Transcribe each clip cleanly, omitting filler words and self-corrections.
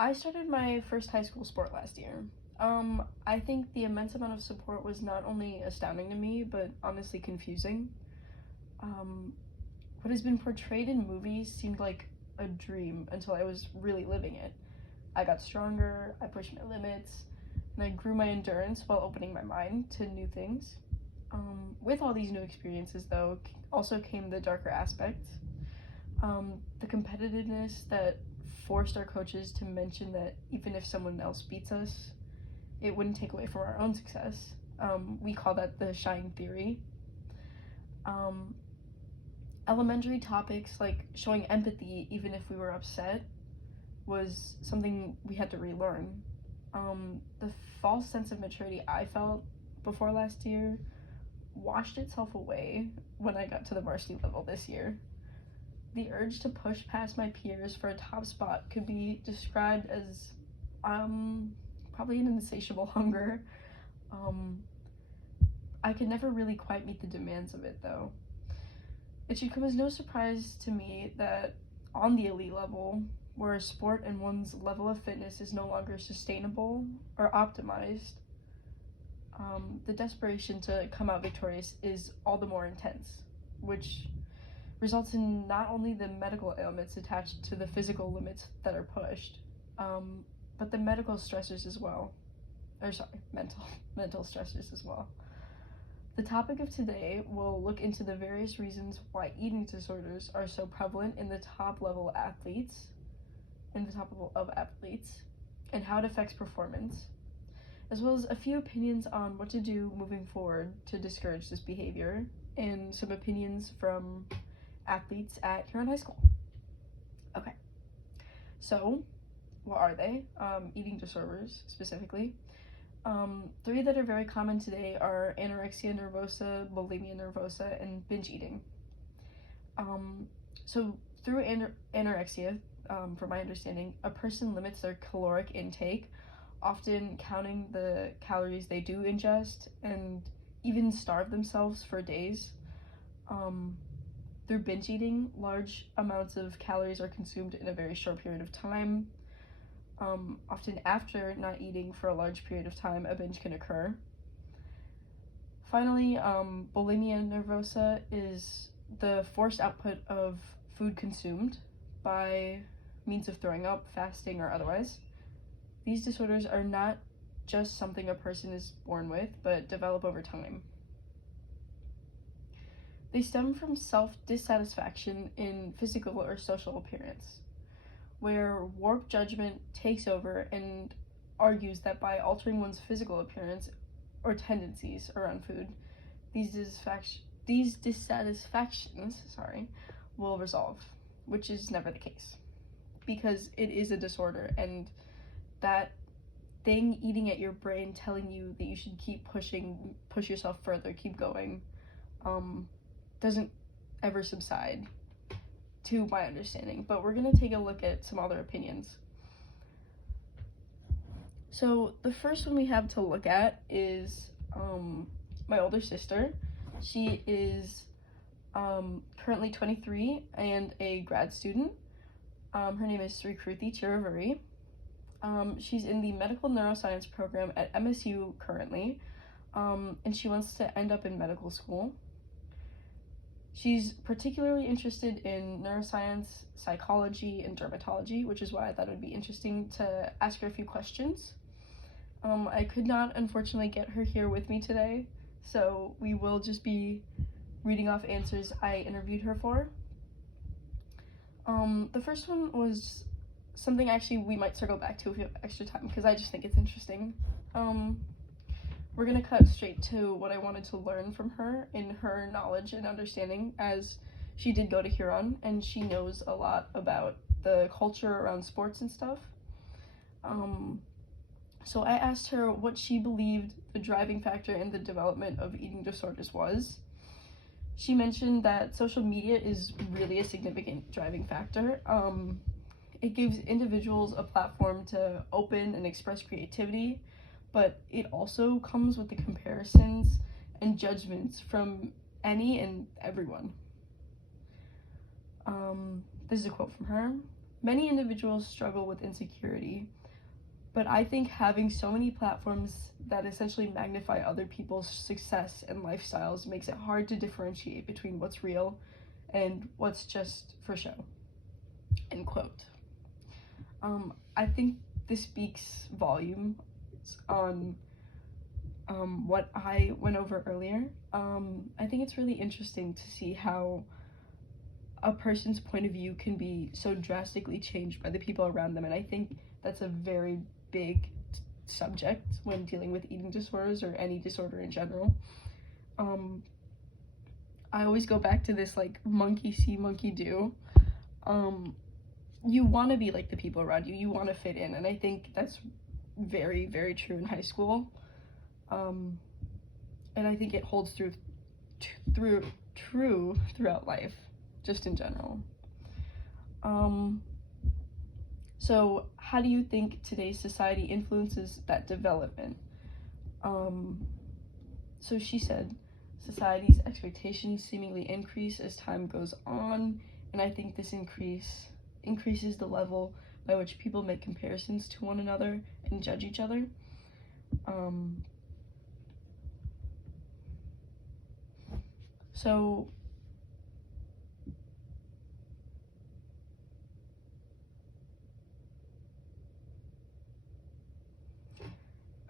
I started my first high school sport last year. I think the immense amount of support was not only astounding to me, but honestly confusing. Um, what has been portrayed in movies seemed like a dream until I was really living it. I got stronger, I pushed my limits, and I grew my endurance while opening my mind to new things. With all these new experiences, though, also came the darker aspects. The competitiveness that forced our coaches to mention that even if someone else beats us, it wouldn't take away from our own success. We call that the shine theory. Um, Elementary topics like showing empathy even if we were upset was something we had to relearn. The false sense of maturity I felt before last year washed itself away when I got to the varsity level this year. The urge to push past my peers for a top spot could be described as probably an insatiable hunger. Um, I could never really quite meet the demands of it though. It should come as no surprise to me that on the elite level, where a sport and one's level of fitness is no longer sustainable or optimized, the desperation to come out victorious is all the more intense, which results in not only the medical ailments attached to the physical limits that are pushed, but the medical stressors as well. Or sorry, mental stressors as well. The topic of today will look into the various reasons why eating disorders are so prevalent in the top level athletes, and how it affects performance, as well as a few opinions on what to do moving forward to discourage this behavior, and some opinions from athletes at Huron High School. Okay, so what are they? Eating disorders specifically. Three that are very common today are anorexia nervosa, bulimia nervosa, and binge eating. So through anorexia, from my understanding, a person limits their caloric intake, often counting the calories they do ingest, and even starve themselves for days. Through binge eating, large amounts of calories are consumed in a very short period of time. Often after not eating for a large period of time, a binge can occur. Finally, bulimia nervosa is the forced output of food consumed by means of throwing up, fasting, or otherwise. These disorders are not just something a person is born with, but develop over time. They stem from self-dissatisfaction in physical or social appearance, where warped judgment takes over and argues that by altering one's physical appearance or tendencies around food, these dissatisfactions will resolve, which is never the case, because it is a disorder, and that thing eating at your brain telling you that you should keep push yourself further, keep going, doesn't ever subside, to my understanding. But we're going to take a look at some other opinions. So the first one we have to look at is my older sister. She is currently 23 and a grad student. Her name is Srikruti Chiruvuri. She's in the medical neuroscience program at MSU currently, and she wants to end up in medical school. She's particularly interested in neuroscience, psychology, and dermatology, which is why I thought it would be interesting to ask her a few questions. I could not, unfortunately, get her here with me today, so we will just be reading off answers I interviewed her for. The first one was something actually we might circle back to if we have extra time, because I just think it's interesting. We're going to cut straight to what I wanted to learn from her in her knowledge and understanding, as she did go to Huron and she knows a lot about the culture around sports and stuff. So I asked her what she believed the driving factor in the development of eating disorders was. She mentioned that social media is really a significant driving factor. It gives individuals a platform to open and express creativity, but it also comes with the comparisons and judgments from any and everyone. This is a quote from her. Many individuals struggle with insecurity, but I think having so many platforms that essentially magnify other people's success and lifestyles makes it hard to differentiate between what's real and what's just for show. End quote. I think this speaks volumes on what I went over earlier. I think it's really interesting to see how a person's point of view can be so drastically changed by the people around them, and I think that's a very big subject when dealing with eating disorders or any disorder in general. I always go back to this like monkey see, monkey do. You want to be like the people around you. You want to fit in, and I think that's very, very true in high school. And I think it holds true throughout life, just in general. So how do you think today's society influences that development? So she said, society's expectations seemingly increase as time goes on, and I think this increases the level by which people make comparisons to one another and judge each other. So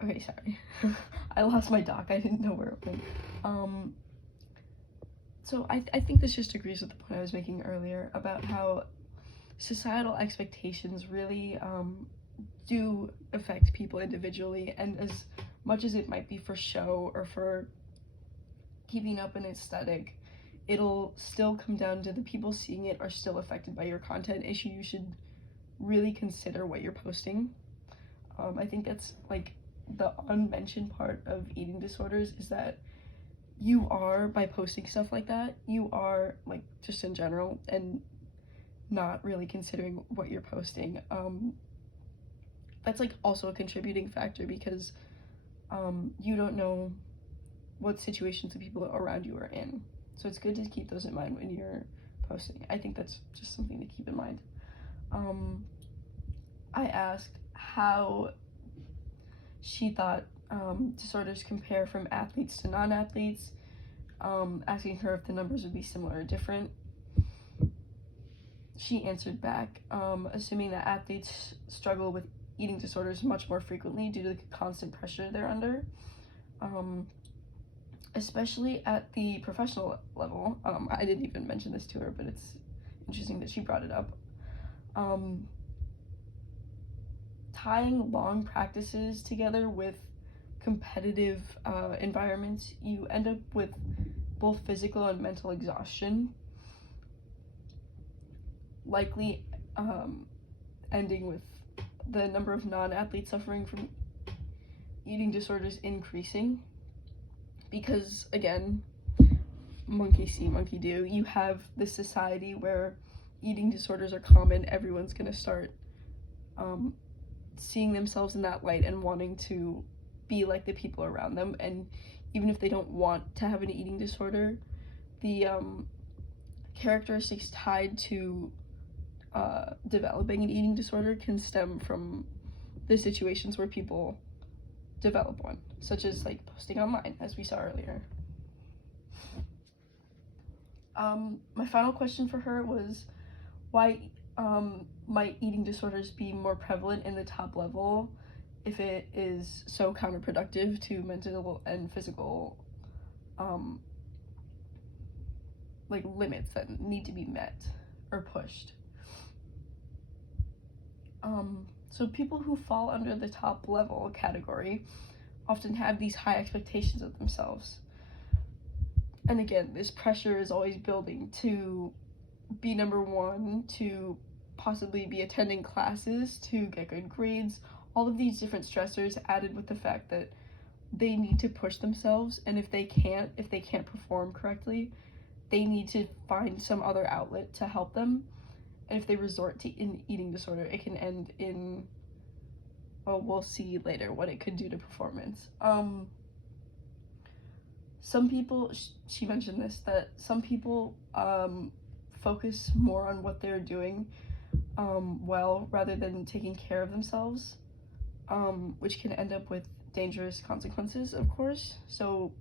okay, sorry. I lost my doc. I didn't know where it went. So I think this just agrees with the point I was making earlier about how societal expectations really do affect people individually, and as much as it might be for show or for keeping up an aesthetic, it'll still come down to the people seeing it are still affected by your content. You should really consider what you're posting. I think that's like the unmentioned part of eating disorders is that you are, by posting stuff like that, you are like just in general and not really considering what you're posting. That's like also a contributing factor because you don't know what situations the people around you are in. So it's good to keep those in mind when you're posting. I think that's just something to keep in mind. I asked how she thought disorders compare from athletes to non-athletes, asking her if the numbers would be similar or different. She answered back, assuming that athletes struggle with eating disorders much more frequently due to the constant pressure they're under, especially at the professional level. I didn't even mention this to her, but it's interesting that she brought it up. Tying long practices together with competitive environments, you end up with both physical and mental exhaustion, likely ending with the number of non-athletes suffering from eating disorders increasing because, again, monkey see, monkey do. You have this society where eating disorders are common. Everyone's going to start seeing themselves in that light and wanting to be like the people around them. And even if they don't want to have an eating disorder, the characteristics tied to developing an eating disorder can stem from the situations where people develop one, such as like posting online, as we saw earlier. My final question for her was, why might eating disorders be more prevalent in the top level if it is so counterproductive to mental and physical like limits that need to be met or pushed. So people who fall under the top level category often have these high expectations of themselves. And again, this pressure is always building to be number one, to possibly be attending classes, to get good grades, all of these different stressors added with the fact that they need to push themselves, and if they can't perform correctly, they need to find some other outlet to help them. And if they resort to an eating disorder, it can end in, well, we'll see later what it could do to performance. Some people, she mentioned this, that some people focus more on what they're doing well rather than taking care of themselves, which can end up with dangerous consequences, of course. So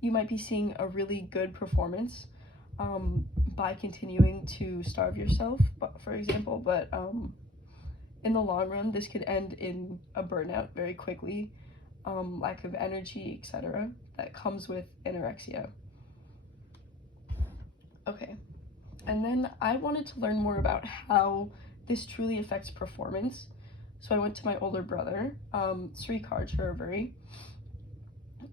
you might be seeing a really good performance by continuing to starve yourself, for example, but in the long run, this could end in a burnout very quickly, lack of energy, etc., that comes with anorexia. Okay, and then I wanted to learn more about how this truly affects performance. So I went to my older brother, Srikar Chiravari,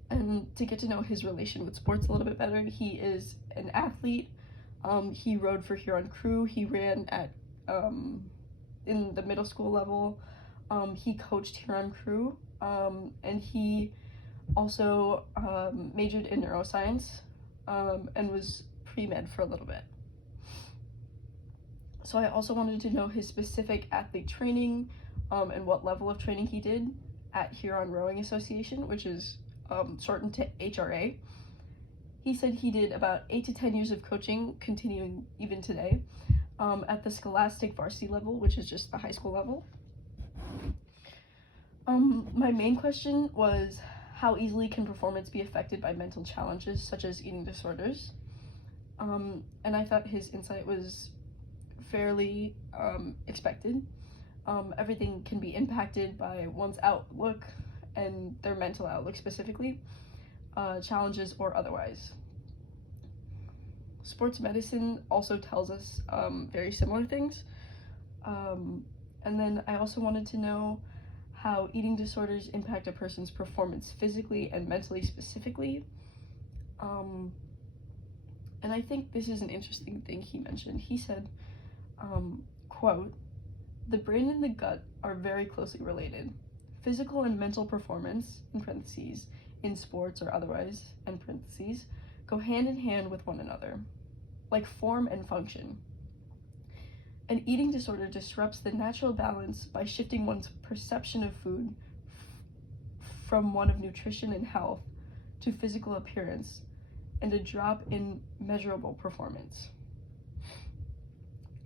and to get to know his relation with sports a little bit better. He is an athlete. He rode for Huron Crew. He ran at in the middle school level. He coached Huron Crew, and he also majored in neuroscience and was pre-med for a little bit. So I also wanted to know his specific athlete training and what level of training he did at Huron Rowing Association, which is shortened to HRA. He said he did about 8 to 10 years of coaching, continuing even today, at the scholastic varsity level, which is just the high school level. My main question was, how easily can performance be affected by mental challenges such as eating disorders? And I thought his insight was fairly expected. Everything can be impacted by one's outlook and their mental outlook specifically, challenges or otherwise. Sports medicine also tells us very similar things. And then I also wanted to know how eating disorders impact a person's performance physically and mentally specifically. And I think this is an interesting thing he mentioned. He said, quote, "The brain and the gut are very closely related. Physical and mental performance, in parentheses, in sports or otherwise, end parentheses, go hand in hand with one another, like form and function. An eating disorder disrupts the natural balance by shifting one's perception of food from one of nutrition and health to physical appearance and a drop in measurable performance."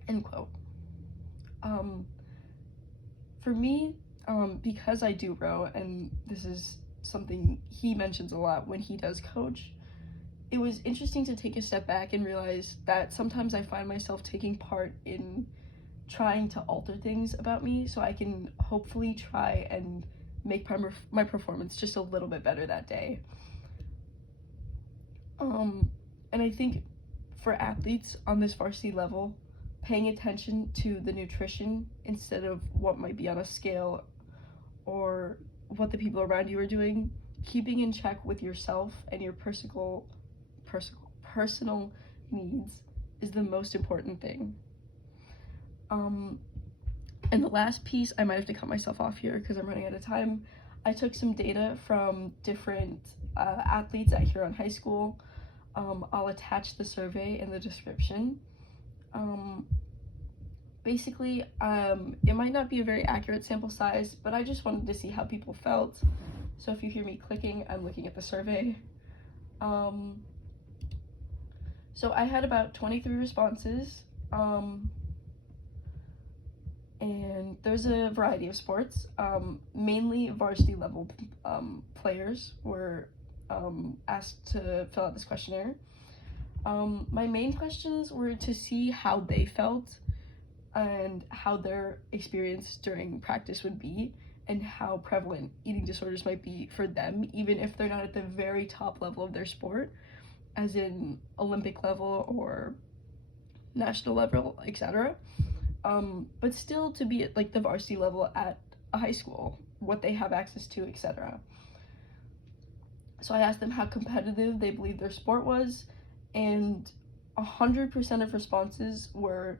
End quote. For me, because I do row, and this is something he mentions a lot when he does coach, it was interesting to take a step back and realize that sometimes I find myself taking part in trying to alter things about me so I can hopefully try and make my performance just a little bit better that day. And I think for athletes on this varsity level, paying attention to the nutrition instead of what might be on a scale or what the people around you are doing, keeping in check with yourself and your personal needs is the most important thing. And the last piece, I might have to cut myself off here because I'm running out of time. I took some data from different athletes at Huron High School. I'll attach the survey in the description. Basically, it might not be a very accurate sample size, but I just wanted to see how people felt. So if you hear me clicking, I'm looking at the survey. So I had about 23 responses, and there's a variety of sports. Mainly varsity level players were asked to fill out this questionnaire. My main questions were to see how they felt and how their experience during practice would be and how prevalent eating disorders might be for them, even if they're not at the very top level of their sport, as in Olympic level or national level, etc. But still to be at like the varsity level at a high school, what they have access to, etc. So I asked them how competitive they believed their sport was, and 100% of responses were,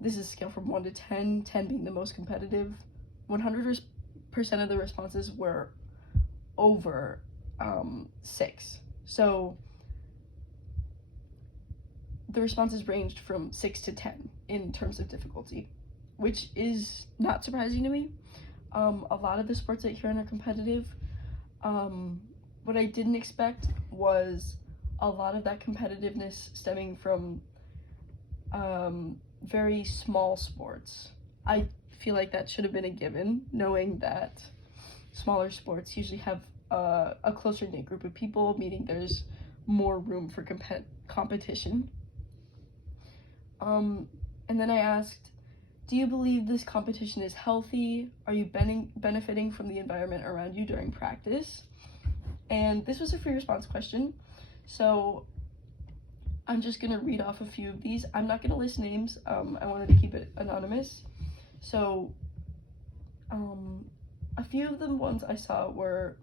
this is a scale from 1 to 10, 10 being the most competitive, 100% of the responses were over 6. So the responses ranged from 6 to 10 in terms of difficulty, which is not surprising to me. A lot of the sports at Huron are competitive. What I didn't expect was a lot of that competitiveness stemming from very small sports. I feel like that should have been a given, knowing that smaller sports usually have a closer knit group of people, meaning there's more room for competition. And then I asked, do you believe this competition is healthy? Are you benefiting from the environment around you during practice? And this was a free response question, so I'm just going to read off a few of these. I'm not going to list names. I wanted to keep it anonymous. So a few of the ones I saw were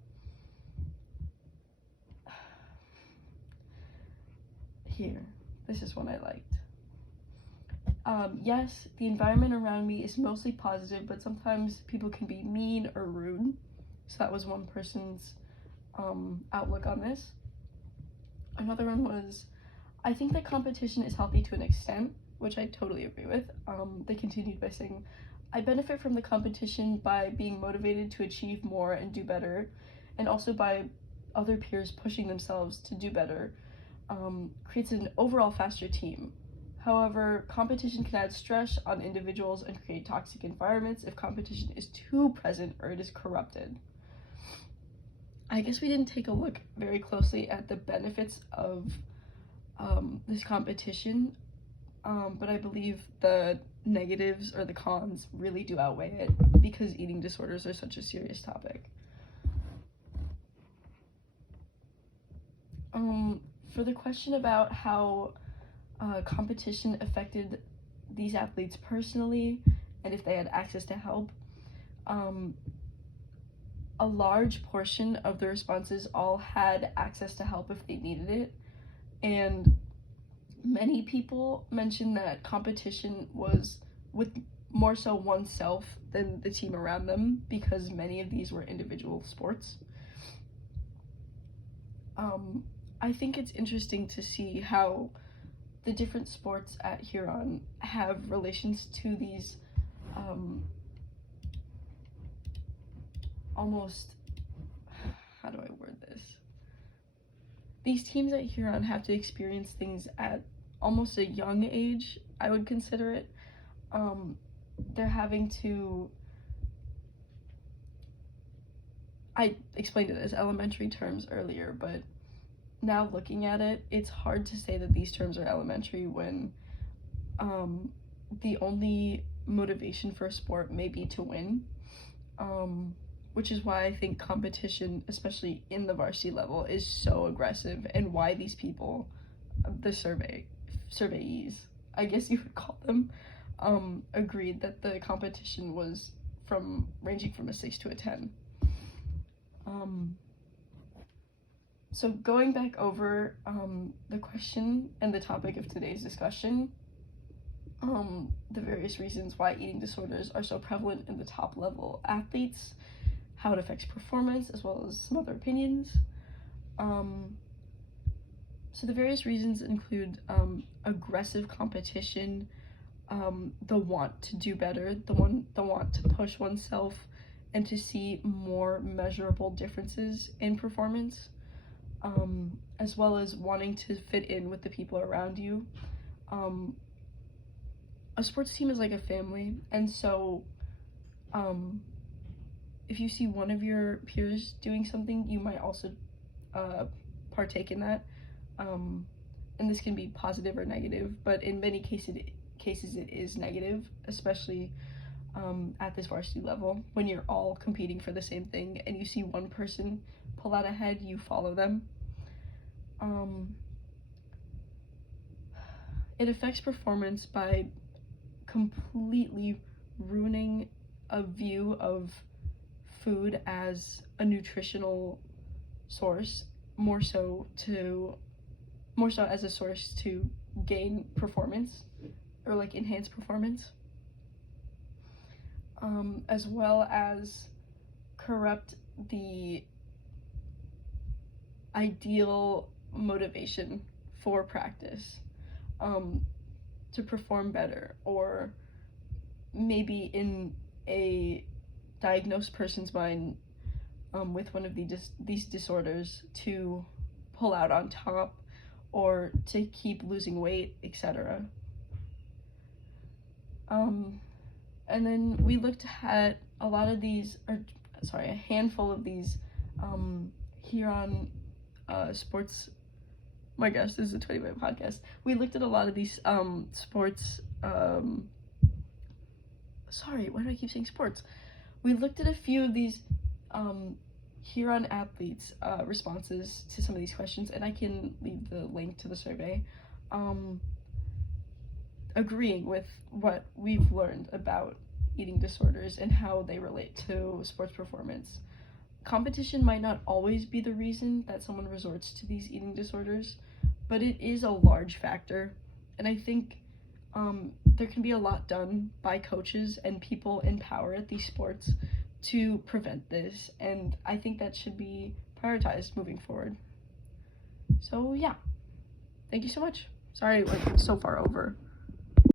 here. This is one I liked. Yes, the environment around me is mostly positive, but sometimes people can be mean or rude. So that was one person's outlook on this. Another one was, I think that competition is healthy to an extent, which I totally agree with. They continued by saying, I benefit from the competition by being motivated to achieve more and do better, and also by other peers pushing themselves to do better. Creates an overall faster team. However, competition can add stress on individuals and create toxic environments if competition is too present or it is corrupted. I guess we didn't take a look very closely at the benefits of this competition, but I believe the negatives or the cons really do outweigh it because eating disorders are such a serious topic. For the question about how competition affected these athletes personally and if they had access to help, a large portion of the responses all had access to help if they needed it, and many people mentioned that competition was with more so oneself than the team around them because many of these were individual sports. I think it's interesting to see how the different sports at Huron have relations to these almost, how do I word this? These teams at Huron have to experience things at almost a young age, I would consider it. They're having to, I explained it as elementary terms earlier, but now looking at it, it's hard to say that these terms are elementary when the only motivation for a sport may be to win, which is why I think competition, especially in the varsity level, is so aggressive, and why these people, the surveyees, I guess you would call them, agreed that the competition was ranging from a 6 to a 10. So going back over the question and the topic of today's discussion, the various reasons why eating disorders are so prevalent in the top level athletes, how it affects performance, as well as some other opinions. So the various reasons include aggressive competition, the want to do better, the want to push oneself and to see more measurable differences in performance, as well as wanting to fit in with the people around you. A sports team is like a family, and so if you see one of your peers doing something, you might also partake in that. And this can be positive or negative, but in many cases it is negative, especially at this varsity level. When you're all competing for the same thing and you see one person pull out ahead, you follow them. It affects performance by completely ruining a view of food as a nutritional source, more so as a source to gain performance or like enhance performance, as well as corrupt the ideal motivation for practice, to perform better, or maybe in a diagnosed person's mind with one of these disorders to pull out on top or to keep losing weight, etc. And then we looked at a lot of these, a handful of these here on sports. My gosh, this is a 20-minute podcast. We looked at a lot of these sports. Sorry, why do I keep saying sports? We looked at a few of these Huron athletes' responses to some of these questions, and I can leave the link to the survey, agreeing with what we've learned about eating disorders and how they relate to sports performance. Competition might not always be the reason that someone resorts to these eating disorders, but it is a large factor, and I think there can be a lot done by coaches and people in power at these sports to prevent this, and I think that should be prioritized moving forward. So yeah, thank you so much. Sorry I went so far over.